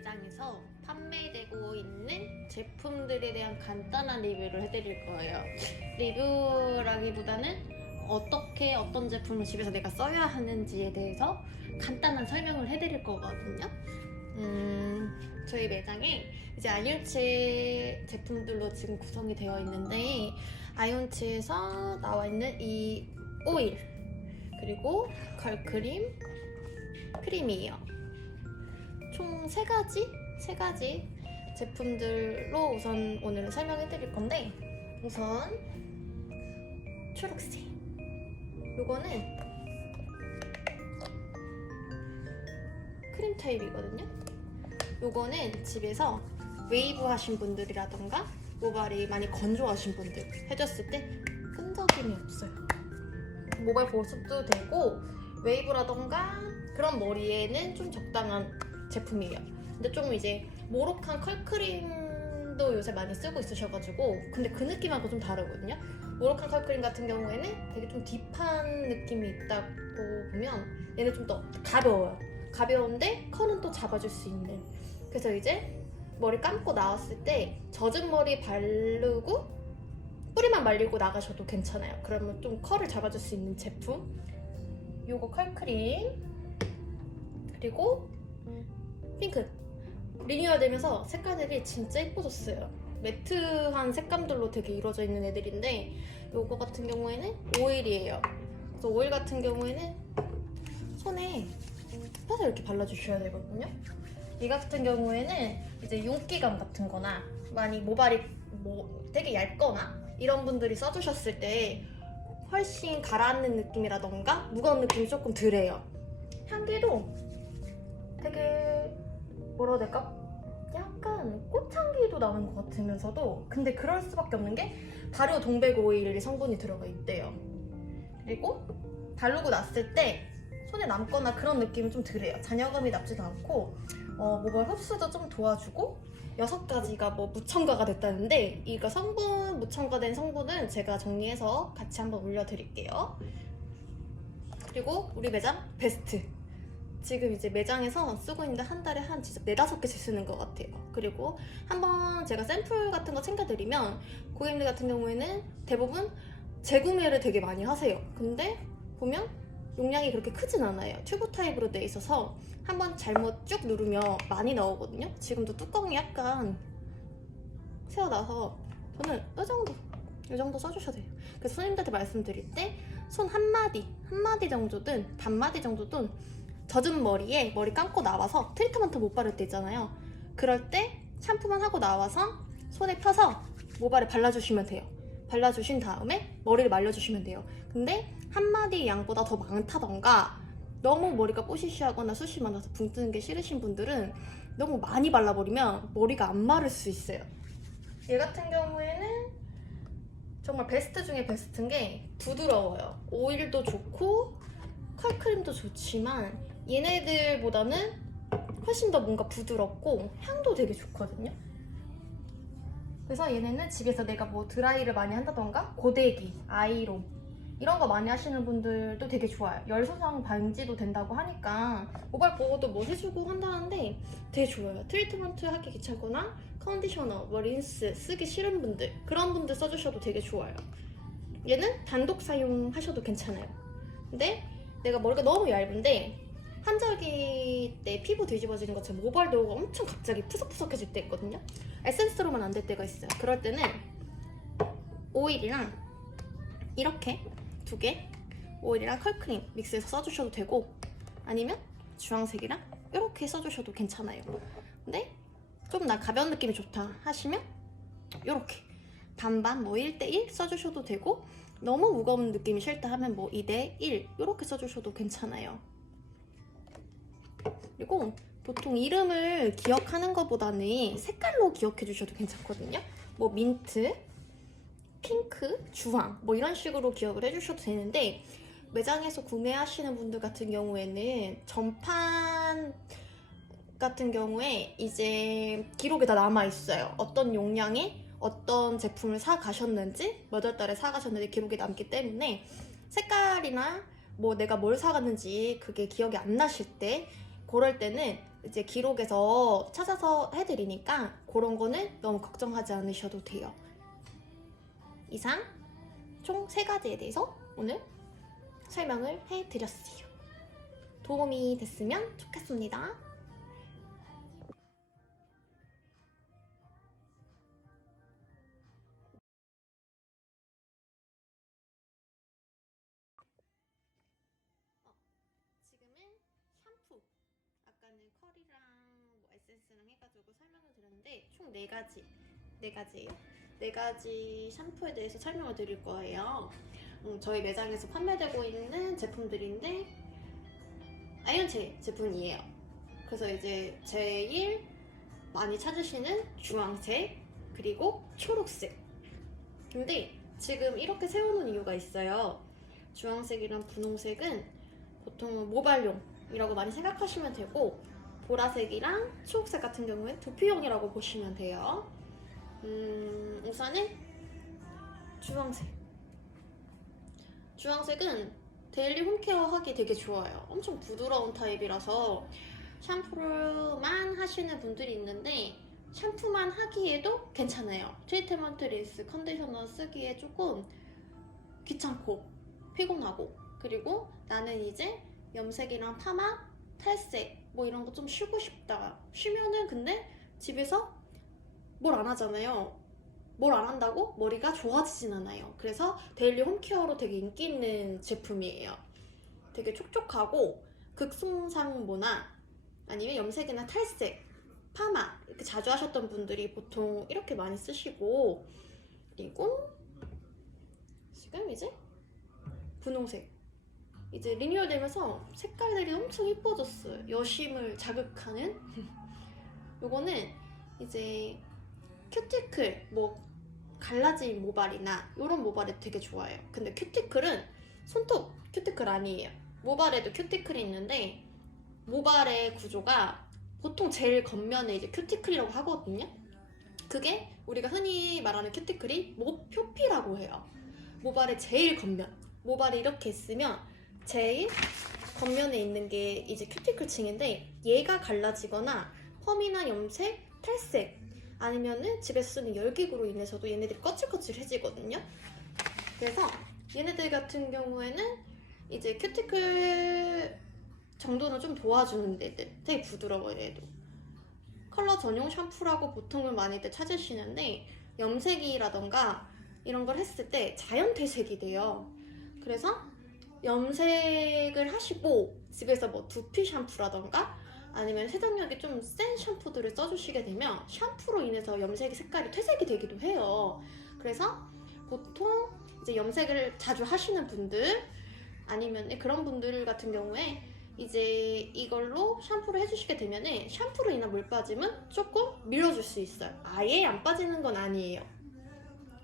매장에서 판매되고 있는 제품들에 대한 간단한 리뷰를 해드릴 거예요. 리뷰라기보다는 어떻게 어떤 제품을 집에서 내가 써야 하는지에 대해서 간단한 설명을 해드릴 거거든요. 저희 매장에 이제 아이온치 제품들로 지금 구성이 되어 있는데, 아이온치에서 나와 있는 이 오일, 그리고 걸크림, 크림이에요. 총 3가지 제품들로 우선 오늘은 설명해 드릴 건데, 우선 초록색, 요거는 크림 타입이거든요. 요거는 집에서 웨이브 하신 분들이라던가 모발이 많이 건조하신 분들 해줬을 때 끈적임이 없어요. 모발 보습도 되고 웨이브라던가 그런 머리에는 좀 적당한 제품이에요. 근데 좀 이제 모로칸 컬크림도 요새 많이 쓰고 있으셔가지고, 근데 그 느낌하고 좀 다르거든요. 모로칸 컬크림 같은 경우에는 되게 좀 딥한 느낌이 있다고 보면, 얘는 좀 더 가벼워요. 가벼운데 컬은 또 잡아줄 수 있는. 그래서 이제 머리 감고 나왔을 때 젖은 머리 바르고 뿌리만 말리고 나가셔도 괜찮아요. 그러면 좀 컬을 잡아줄 수 있는 제품. 요거 컬크림, 그리고 핑크. 리뉴얼 되면서 색깔들이 진짜 예뻐졌어요. 매트한 색감들로 되게 이루어져 있는 애들인데, 요거 같은 경우에는 오일이에요. 그래서 오일 같은 경우에는 손에 펴서 이렇게 발라주셔야 되거든요. 이 같은 경우에는 이제 윤기감 같은 거나 많이 모발이 되게 얇거나 이런 분들이 써주셨을 때 훨씬 가라앉는 느낌이라던가 무거운 느낌이 조금 덜해요. 향기도 되게 뭐라 해야 될까? 약간 꽃향기도 나는 것 같으면서도, 근데 그럴 수밖에 없는 게 발효 동백 오일 성분이 들어가 있대요. 그리고 바르고 났을 때 손에 남거나 그런 느낌은 좀 덜해요. 잔여감이 남지도 않고, 모발 흡수도 좀 도와주고, 6가지가 뭐 무첨가가 됐다는데, 이거 무첨가된 성분은 제가 정리해서 같이 한번 올려드릴게요. 그리고 우리 매장 베스트. 지금 이제 매장에서 쓰고 있는데 한 달에 한 진짜 4-5개씩 쓰는 것 같아요. 그리고 한번 제가 샘플 같은 거 챙겨드리면, 고객님들 같은 경우에는 대부분 재구매를 되게 많이 하세요. 근데 보면 용량이 그렇게 크진 않아요. 튜브 타입으로 돼 있어서 한번 잘못 쭉 누르면 많이 나오거든요. 지금도 뚜껑이 약간 새어나서 저는 이 정도 써주셔도 돼요. 그래서 손님들한테 말씀드릴 때 손 한마디 정도든 반마디 정도든 젖은 머리에 머리 감고 나와서 트리트먼트 못 바를 때 있잖아요. 그럴 때 샴푸만 하고 나와서 손에 펴서 모발에 발라주시면 돼요. 발라주신 다음에 머리를 말려주시면 돼요. 근데 한마디 양보다 더 많다던가 너무 머리가 뽀시시하거나 숱이 많아서 붕 뜨는 게 싫으신 분들은 너무 많이 발라버리면 머리가 안 마를 수 있어요. 얘 같은 경우에는 정말 베스트 중에 베스트인 게 부드러워요. 오일도 좋고 컬크림도 좋지만 얘네들보다는 훨씬 더 뭔가 부드럽고 향도 되게 좋거든요. 그래서 얘네는 집에서 내가 뭐 드라이를 많이 한다던가 고데기, 아이로 이런 거 많이 하시는 분들도 되게 좋아요. 열 손상 방지도 된다고 하니까 모발 보호도 뭐 해주고 한다는데 되게 좋아요. 트리트먼트 하기 귀찮거나 컨디셔너, 뭐 린스 쓰기 싫은 분들, 그런 분들 써주셔도 되게 좋아요. 얘는 단독 사용하셔도 괜찮아요. 근데 내가 머리가 너무 얇은데 환절기 때 피부 뒤집어지는 것처럼 모발도 엄청 갑자기 푸석푸석해질 때 있거든요. 에센스로만 안 될 때가 있어요. 그럴 때는 오일이랑 이렇게 2개, 오일이랑 컬크림 믹스해서 써주셔도 되고, 아니면 주황색이랑 이렇게 써주셔도 괜찮아요. 근데 좀 나 가벼운 느낌이 좋다 하시면 이렇게 반반 뭐 1:1 써주셔도 되고, 너무 무거운 느낌이 싫다 하면 뭐 2:1 이렇게 써주셔도 괜찮아요. 그리고 보통 이름을 기억하는 것보다는 색깔로 기억해 주셔도 괜찮거든요. 뭐 민트, 핑크, 주황 뭐 이런 식으로 기억을 해주셔도 되는데, 매장에서 구매하시는 분들 같은 경우에는 전판 같은 경우에 이제 기록이 다 남아있어요. 어떤 용량에 어떤 제품을 사 가셨는지, 몇 월 달에 사 가셨는지 기록이 남기 때문에 색깔이나 뭐 내가 뭘 사갔는지 그게 기억이 안 나실 때 그럴 때는 이제 기록에서 찾아서 해드리니까 그런 거는 너무 걱정하지 않으셔도 돼요. 이상 총 3가지에 대해서 오늘 설명을 해드렸어요. 도움이 됐으면 좋겠습니다. 지금은 샴푸, 아까는 컬이랑 뭐 에센스랑 해가지고 설명을 드렸는데 총 4가지예요. 4가지 샴푸에 대해서 설명을 드릴 거예요. 저희 매장에서 판매되고 있는 제품들인데 아이언체 제품이에요. 그래서 이제 제일 많이 찾으시는 주황색, 그리고 초록색. 근데 지금 이렇게 세워놓은 이유가 있어요. 주황색이랑 분홍색은 보통 모발용이라고 많이 생각하시면 되고, 보라색이랑 초록색 같은 경우엔 두피용이라고 보시면 돼요. 우선은 주황색은 데일리 홈케어 하기 되게 좋아요. 엄청 부드러운 타입이라서 샴푸만 하시는 분들이 있는데 샴푸만 하기에도 괜찮아요. 트리트먼트, 린스, 컨디셔너 쓰기에 조금 귀찮고 피곤하고, 그리고 나는 이제 염색이랑 파마, 탈색 뭐 이런 거 좀 쉬고 싶다. 쉬면은 근데 집에서 뭘 안 하잖아요. 뭘 안 한다고 머리가 좋아지진 않아요. 그래서 데일리 홈케어로 되게 인기 있는 제품이에요. 되게 촉촉하고 극손상모나 아니면 염색이나 탈색, 파마 이렇게 자주 하셨던 분들이 보통 이렇게 많이 쓰시고, 그리고 지금 이제 분홍색 이제 리뉴얼 되면서 색깔들이 엄청 예뻐졌어요. 여심을 자극하는 요거는 이제 큐티클 뭐 갈라진 모발이나 이런 모발에 되게 좋아요. 근데 큐티클은 손톱 큐티클 아니에요. 모발에도 큐티클이 있는데 모발의 구조가 보통 제일 겉면에 이제 큐티클이라고 하거든요. 그게 우리가 흔히 말하는 큐티클이 모표피라고 해요. 모발의 제일 겉면, 모발이 이렇게 있으면 제일 겉면에 있는 게 이제 큐티클층인데, 얘가 갈라지거나 펌이나 염색, 탈색 아니면은 집에서 쓰는 열기구로 인해서도 얘네들이 거칠거칠해지거든요. 그래서 얘네들 같은 경우에는 이제 큐티클 정도는 좀 도와주는 애들, 되게 부드러워요. 얘도 컬러 전용 샴푸라고 보통은 많이들 찾으시는데 염색이라던가 이런 걸 했을 때 자연 퇴색이 돼요. 그래서 염색을 하시고 집에서 뭐 두피 샴푸라던가 아니면 세정력이 좀 센 샴푸들을 써주시게 되면 샴푸로 인해서 염색 색깔이 퇴색이 되기도 해요. 그래서 보통 이제 염색을 자주 하시는 분들 아니면 그런 분들 같은 경우에 이제 이걸로 샴푸를 해주시게 되면은 샴푸로 인한 물 빠짐은 조금 밀어줄 수 있어요. 아예 안 빠지는 건 아니에요.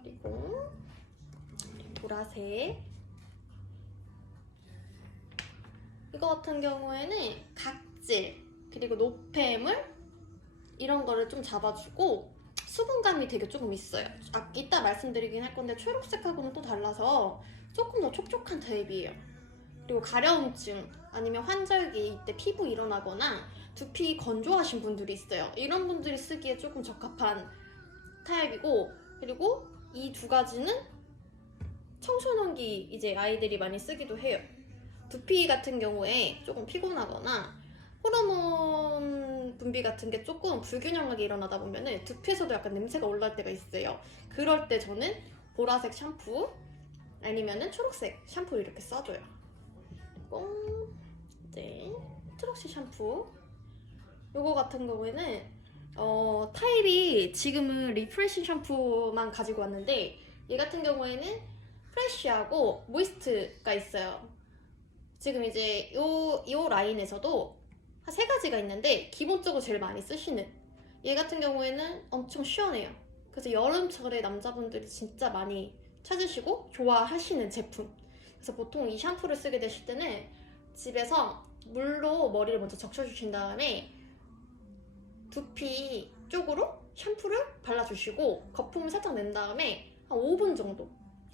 그리고 보라색 이거 같은 경우에는 각질 그리고 노폐물 이런 거를 좀 잡아주고 수분감이 되게 조금 있어요. 이따 말씀드리긴 할 건데 초록색하고는 또 달라서 조금 더 촉촉한 타입이에요. 그리고 가려움증 아니면 환절기 이때 피부 일어나거나 두피 건조하신 분들이 있어요. 이런 분들이 쓰기에 조금 적합한 타입이고, 그리고 이 2가지는 청소년기 이제 아이들이 많이 쓰기도 해요. 두피 같은 경우에 조금 피곤하거나 호르몬 분비 같은 게 조금 불균형하게 일어나다 보면은 두피에서도 약간 냄새가 올라올 때가 있어요. 그럴 때 저는 보라색 샴푸 아니면은 초록색 샴푸를 이렇게 써줘요. 그리고 이제 트럭시 샴푸 요거 같은 경우에는 타입이 지금은 리프레싱 샴푸만 가지고 왔는데 얘 같은 경우에는 프레쉬하고 모이스트가 있어요. 지금 이제 요 라인에서도 한 3가지가 있는데 기본적으로 제일 많이 쓰시는 얘 같은 경우에는 엄청 시원해요. 그래서 여름철에 남자분들이 진짜 많이 찾으시고 좋아하시는 제품. 그래서 보통 이 샴푸를 쓰게 되실 때는 집에서 물로 머리를 먼저 적셔주신 다음에 두피 쪽으로 샴푸를 발라주시고 거품을 살짝 낸 다음에 한 5분 정도,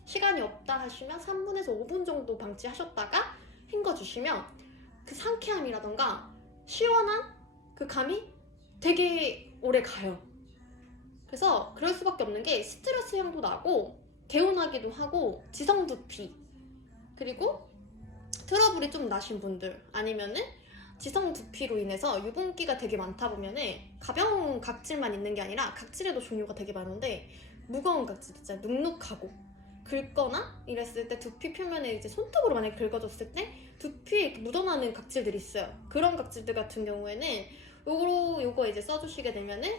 시간이 없다 하시면 3분에서 5분 정도 방치하셨다가 헹궈주시면 그 상쾌함이라던가 시원한 그 감이 되게 오래 가요. 그래서 그럴 수밖에 없는 게 스트레스 향도 나고 개운하기도 하고 지성 두피, 그리고 트러블이 좀 나신 분들, 아니면은 지성 두피로 인해서 유분기가 되게 많다 보면은 가벼운 각질만 있는 게 아니라 각질에도 종류가 되게 많은데 무거운 각질 있잖아요. 눅눅하고 긁거나 이랬을 때 두피 표면에 이제 손톱으로 만약에 긁어줬을 때 두피에 이렇게 묻어나는 각질들이 있어요. 그런 각질들 같은 경우에는 요거 이제 써주시게 되면은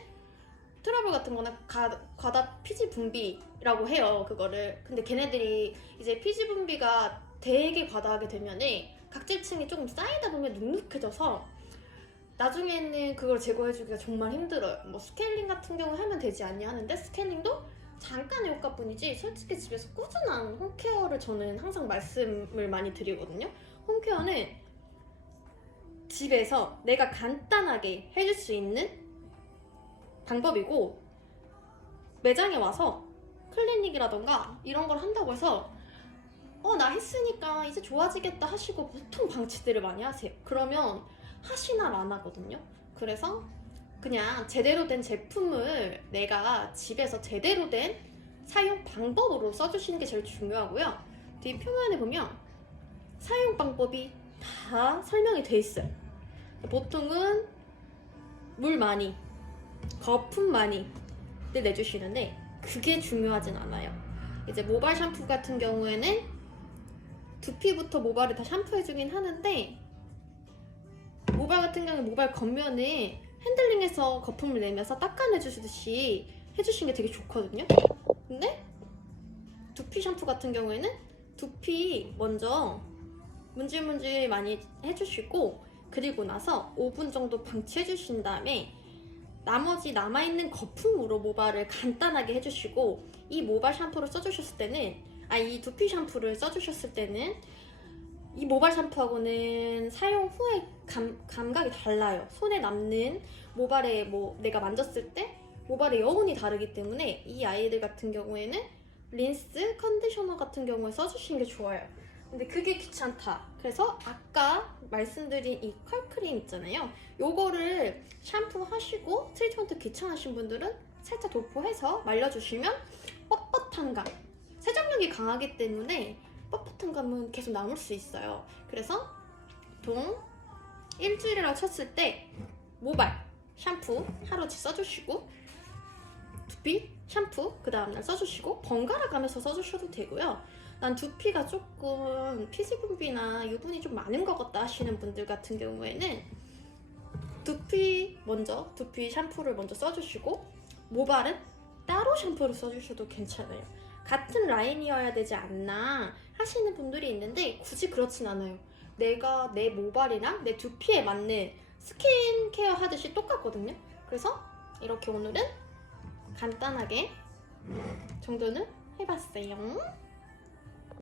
트러블 같은 거나 과다 피지 분비라고 해요, 그거를. 근데 걔네들이 이제 피지 분비가 되게 과다하게 되면은 각질층이 조금 쌓이다 보면 눅눅해져서 나중에는 그걸 제거해주기가 정말 힘들어요. 뭐 스케일링 같은 경우 하면 되지 않냐 하는데, 스케일링도 잠깐의 효과뿐이지 솔직히 집에서 꾸준한 홈케어를 저는 항상 말씀을 많이 드리거든요. 홈케어는 집에서 내가 간단하게 해줄 수 있는 방법이고, 매장에 와서 클리닉이라던가 이런 걸 한다고 해서 나 했으니까 이제 좋아지겠다 하시고 보통 방치들을 많이 하세요. 그러면 하시나 안 하거든요. 그래서 그냥 제대로 된 제품을 내가 집에서 제대로 된 사용 방법으로 써주시는 게 제일 중요하고요. 뒤 표면에 보면 사용 방법이 다 설명이 돼 있어요. 보통은 물 많이, 거품 많이를 내주시는데 그게 중요하진 않아요. 이제 모발 샴푸 같은 경우에는 두피부터 모발을 다 샴푸해주긴 하는데, 모발 같은 경우에 모발 겉면에 핸들링해서 거품을 내면서 닦아내주듯이 해주시는 게 되게 좋거든요. 근데 두피 샴푸 같은 경우에는 두피 먼저 문질문질 많이 해주시고, 그리고 나서 5분 정도 방치해주신 다음에 나머지 남아있는 거품으로 모발을 간단하게 해주시고, 이 모발 샴푸를 써주셨을 때는, 이 두피 샴푸를 써주셨을 때는 이 모발 샴푸하고는 사용 후에 감각이 달라요. 손에 남는 모발에 내가 만졌을 때 모발의 여운이 다르기 때문에 이 아이들 같은 경우에는 린스, 컨디셔너 같은 경우에 써주시는 게 좋아요. 근데 그게 귀찮다. 그래서 아까 말씀드린 이 컬크림 있잖아요. 요거를 샴푸하시고 트리트먼트 귀찮으신 분들은 살짝 도포해서 말려주시면 뻣뻣한 감, 세정력이 강하기 때문에 뻣뻣한 감은 계속 남을 수 있어요. 그래서 보통 일주일이라고 쳤을 때 모발 샴푸 하루치 써주시고, 두피 샴푸 그 다음날 써주시고, 번갈아 가면서 써주셔도 되고요. 난 두피가 조금 피지 분비나 유분이 좀 많은 것 같다 하시는 분들 같은 경우에는 두피 샴푸를 먼저 써주시고 모발은 따로 샴푸를 써주셔도 괜찮아요. 같은 라인이어야 되지 않나 하시는 분들이 있는데 굳이 그렇진 않아요. 내가 내 모발이랑 내 두피에 맞는 스킨케어 하듯이 똑같거든요. 그래서 이렇게 오늘은 간단하게 정도는 해봤어요.